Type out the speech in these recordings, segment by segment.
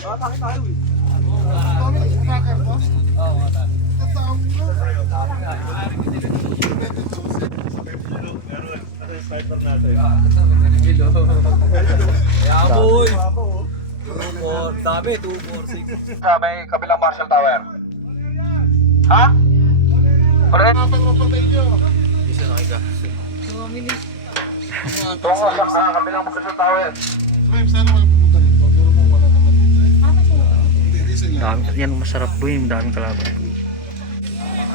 Kami nag-tracker, boss. Oo, tatawag mo. Sniper natin. Yaboy! 2-4, dami, 2-4-6. Sa may kabilang Marshall Tower. Ha? Mapag-mapatay nyo. Isa na kayo. Tungo sa kabilang Marshall Tower. Ma'am, sana wala pumunta dito. Pero kung wala naman dito. Hindi, di sila. Dami, yan masarap po yun, daming kalaban.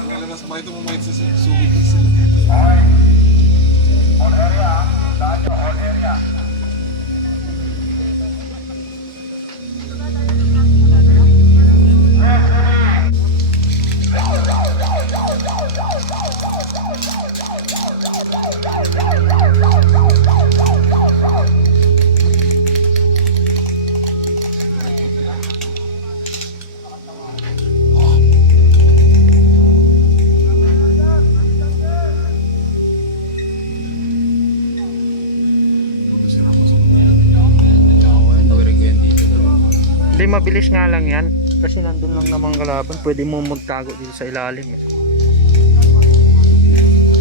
Wala na sa ito mamahit sa sugit na sila dito. Okay. On area. Saan nyo? On area. Ito sila pasok na. Tawirin ko yan dito. Hindi, mabilis nga lang yan. Kasi nandun lang namang kalaban. Pwede mo magtago dito sa ilalim eh.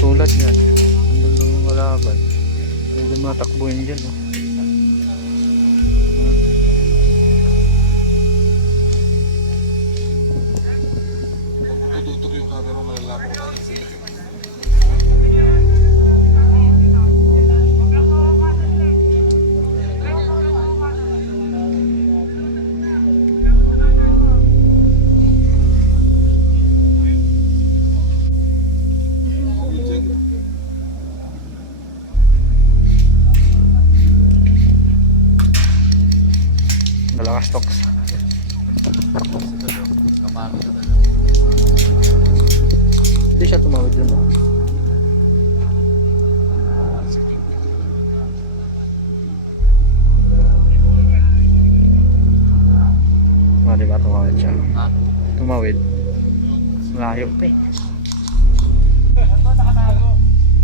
Tulad yan. Nandun lang yung kalaban. Pwede mo natakbuhin dyan. Oh. Pag tututok yung camera, malalaman ko natin sila. Malakas stocks. Kapami ito. Hindi siya tumawid dun. Oh. Diba tumawid siya? Ha? Tumawid. Malayo pa eh.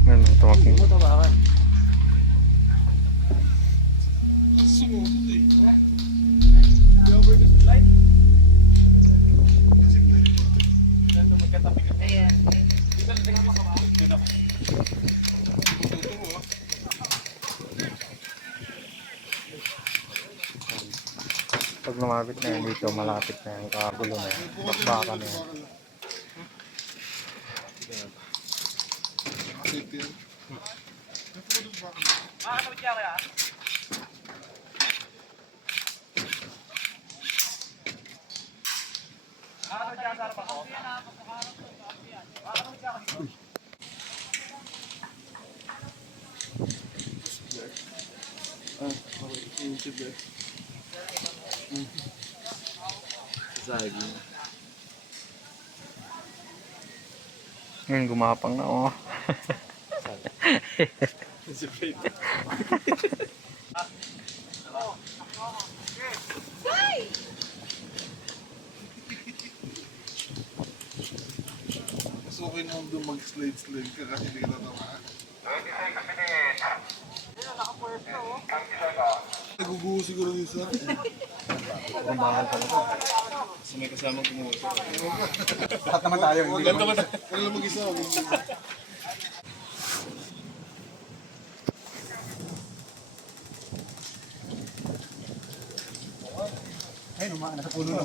Ganun, tumakbo. Ito ba? Sumunod eh. Pag lumapit na yan dito, malapit na yan, kagulo na yan. Bakbaka na yan. Safety yan. Sagi. Ngayon, gumapang na oh. Si Fred. Mas okay naman doon mag-slide ka kasi hindi ka tatamaan. 26 minutes. Naguguho siguro yung sir. Kumbangan pa naman. Kasi may kasamang kumuha. Lahat naman tayo. Wala lang mag-isa. Ayun, nasa puno na.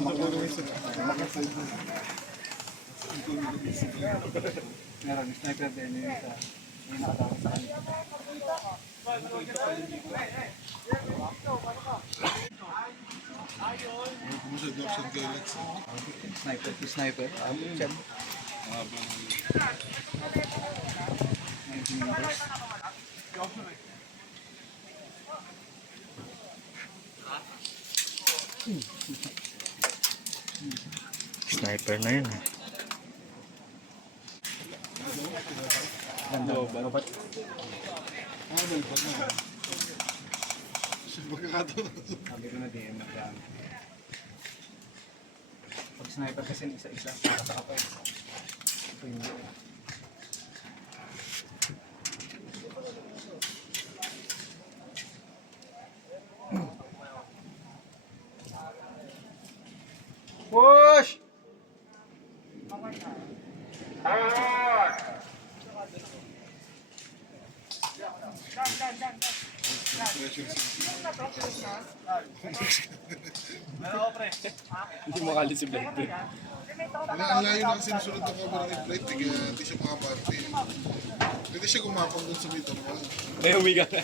Meron, sniper din yung isa. May nakatawag sa kanila. Kumusta yung option kay Lex? Sniper to sniper. Chan. 19 meters. Sniper na yun. Lobat. Dalpad na. Pagkakataon na. Sabi ko na din magdami. Pag sniper kasi isa-isa para sa kapay. Ito hindi. Push! Hindi makalit si Blake. Ang layo ng sinusunod na cover ni Flight, kaya hindi siya makaparte. Pwede siya gumapang dun sa may tungkol. May humiga na.